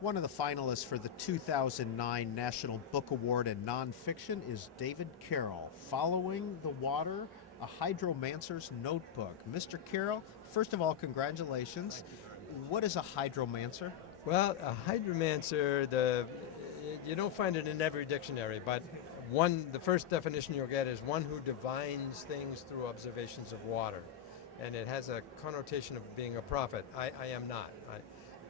One of the finalists for the 2009 National Book Award in Nonfiction is David Carroll, Following the Water, a Hydromancer's Notebook. Mr. Carroll, first of all, congratulations. What is a hydromancer? Well, a hydromancer, you don't find it in every dictionary, but the first definition you'll get is one who divines things through observations of water. And it has a connotation of being a prophet. I am not.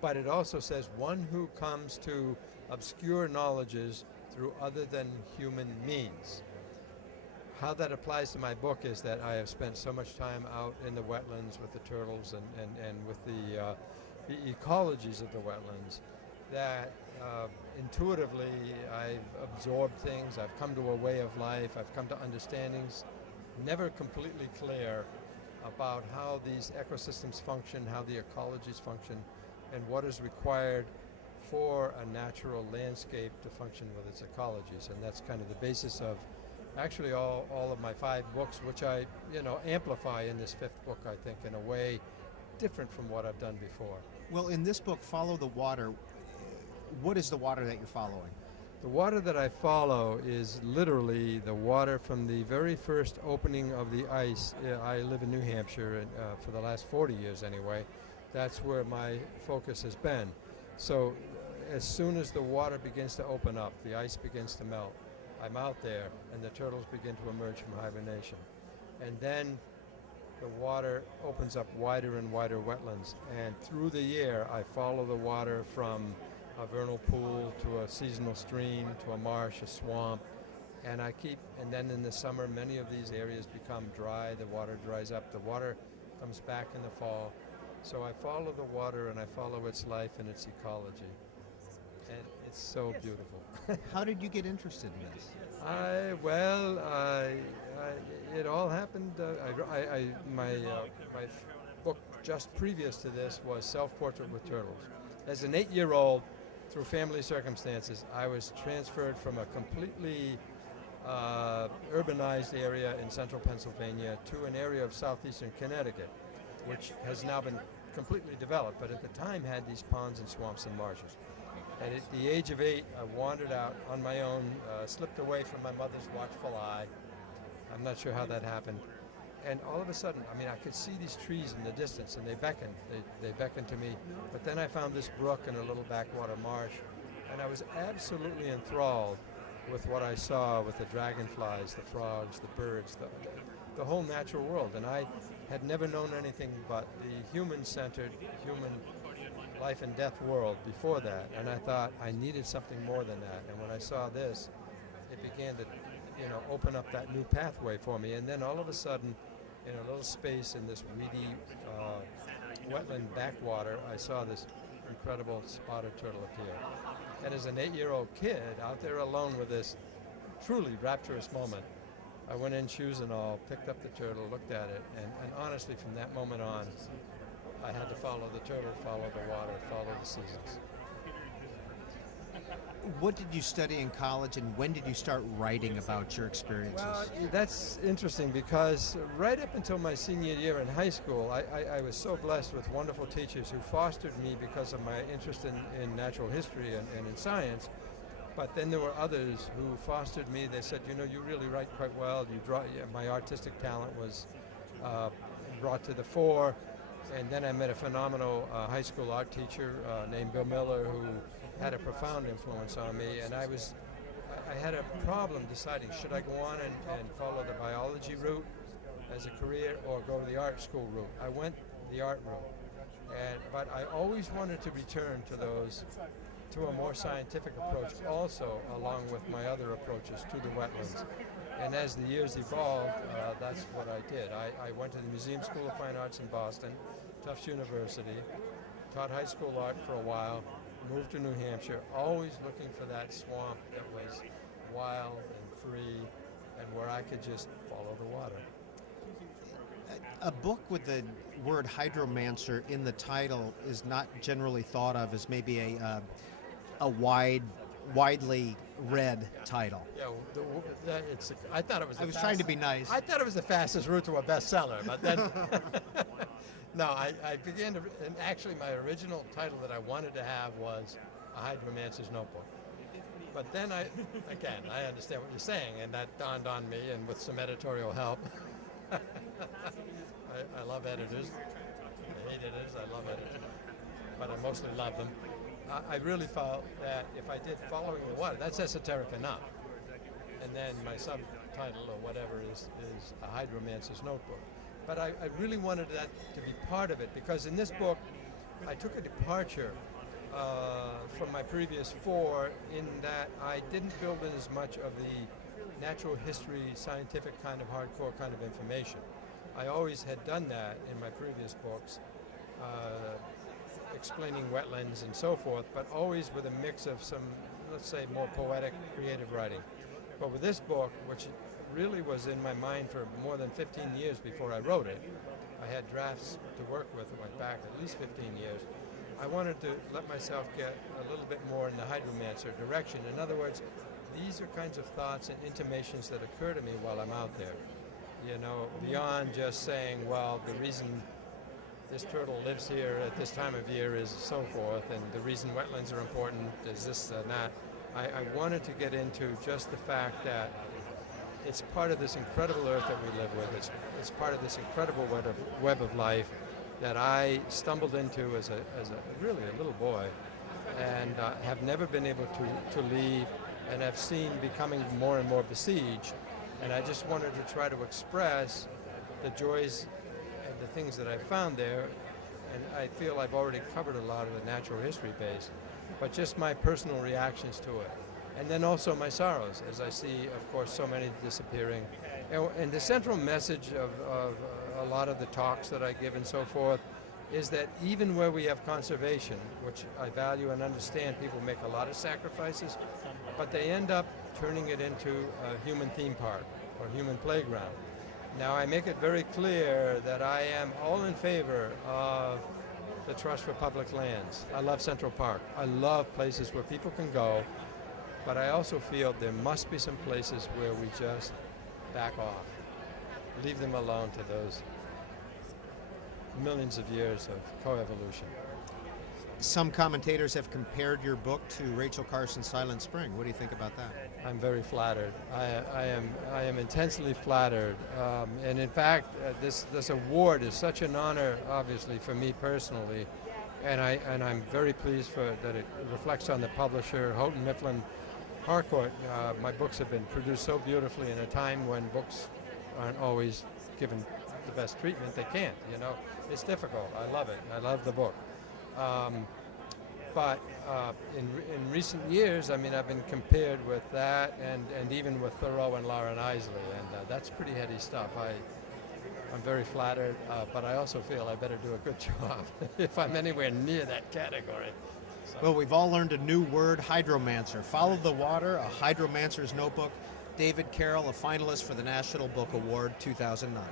But it also says one who comes to obscure knowledges through other than human means. How that applies to my book is that I have spent so much time out in the wetlands with the turtles and with the ecologies of the wetlands that intuitively I've absorbed things, I've come to a way of life, I've come to understandings, never completely clear about how these ecosystems function, how the ecologies function, and what is required for a natural landscape to function with its ecologies. And that's kind of the basis of actually all of my 5 books, which I amplify in this 5th book, I think, in a way different from what I've done before. Well, in this book, Follow the Water, what is the water that you're following? The water that I follow is literally the water from the very first opening of the ice. I live in New Hampshire, and for the last 40 years anyway. That's where my focus has been. So as soon as the water begins to open up, the ice begins to melt, I'm out there and the turtles begin to emerge from hibernation. And then the water opens up wider and wider wetlands. And through the year, I follow the water from a vernal pool to a seasonal stream to a marsh, a swamp. And then in the summer, many of these areas become dry. The water dries up. The water comes back in the fall. So I follow the water and I follow its life and its ecology. And it's so beautiful. How did you get interested in this? It all happened. My book just previous to this was Self-Portrait with Turtles. As an 8-year-old, through family circumstances, I was transferred from a completely urbanized area in central Pennsylvania to an area of southeastern Connecticut, which has now been completely developed, but at the time had these ponds and swamps and marshes. And at the age of 8, I wandered out on my own, slipped away from my mother's watchful eye. I'm not sure how that happened. And all of a sudden, I could see these trees in the distance, and they beckoned. They beckoned to me. But then I found this brook and a little backwater marsh, and I was absolutely enthralled with what I saw, with the dragonflies, the frogs, the birds, the whole natural world. And I had never known anything but the human-centered, human life and death world before that. And I thought I needed something more than that. And when I saw this, it began to open up that new pathway for me. And then all of a sudden, in a little space in this weedy wetland backwater, I saw this incredible spotted turtle appear. And as an 8-year-old kid out there alone with this truly rapturous moment, I went in, shoes and all, picked up the turtle, looked at it, and honestly from that moment on, I had to follow the turtle, follow the water, follow the seasons. What did you study in college, and when did you start writing about your experiences? Well, that's interesting because right up until my senior year in high school, I was so blessed with wonderful teachers who fostered me because of my interest in natural history and in science. But then there were others who fostered me. They said, you really write quite well. My artistic talent was brought to the fore. And then I met a phenomenal high school art teacher named Bill Miller, who had a profound influence on me. And I had a problem deciding, should I go on and follow the biology route as a career or go the art school route? I went the art route. But I always wanted to return to a more scientific approach also, along with my other approaches to the wetlands. And as the years evolved, that's what I did. I went to the Museum School of Fine Arts in Boston, Tufts University, taught high school art for a while, moved to New Hampshire, always looking for that swamp that was wild and free and where I could just follow the water. A book with the word hydromancer in the title is not generally thought of as maybe a widely read title. Yeah, I thought it was. I was trying to be nice. I thought it was the fastest route to a bestseller, but then no, I began to. And actually, my original title that I wanted to have was A Hydromancer's Notebook. But then I understand what you're saying, and that dawned on me, and with some editorial help. I love editors. I hate editors, I love editors. But I mostly love them. I really felt that if I did Following the Water, that's esoteric enough. And then my subtitle or whatever is A Hydromancer's Notebook. But I really wanted that to be part of it, because in this book, I took a departure from my previous four in that I didn't build in as much of the natural history, scientific kind of hardcore kind of information. I always had done that in my previous books, explaining wetlands and so forth, but always with a mix of some, let's say, more poetic, creative writing. But with this book, which really was in my mind for more than 15 years before I wrote it, I had drafts to work with that went back at least 15 years. I wanted to let myself get a little bit more in the Hydromancer direction. In other words, these are kinds of thoughts and intimations that occur to me while I'm out there. You know, beyond just saying, well, the reason this turtle lives here at this time of year is so forth, and the reason wetlands are important is this and that. I wanted to get into just the fact that it's part of this incredible earth that we live with. It's part of this incredible web of life that I stumbled into as really a little boy, and have never been able to leave, and have seen becoming more and more besieged. And I just wanted to try to express the joys and the things that I found there. And I feel I've already covered a lot of the natural history base, but just my personal reactions to it. And then also my sorrows, as I see, of course, so many disappearing. And the central message of a lot of the talks that I give and so forth is that even where we have conservation, which I value and understand, people make a lot of sacrifices, but they end up turning it into a human theme park or human playground. Now, I make it very clear that I am all in favor of the Trust for Public Lands. I love Central Park. I love places where people can go, but I also feel there must be some places where we just back off, leave them alone to those millions of years of coevolution. Some commentators have compared your book to Rachel Carson's Silent Spring. What do you think about that? I'm very flattered. I am intensely flattered, and in fact, this award is such an honor, obviously, for me personally, and I'm very pleased that it reflects on the publisher, Houghton Mifflin Harcourt. My books have been produced so beautifully in a time when books aren't always given the best treatment they can. You know, it's difficult. I love it. I love the book. But in recent years, I mean, I've been compared with that and even with Thoreau and Lauren Isley, and that's pretty heady stuff. I'm very flattered, but I also feel I better do a good job if I'm anywhere near that category. So. Well, we've all learned a new word, Hydromancer. Follow the Water, A Hydromancer's Notebook. David Carroll, a finalist for the National Book Award 2009.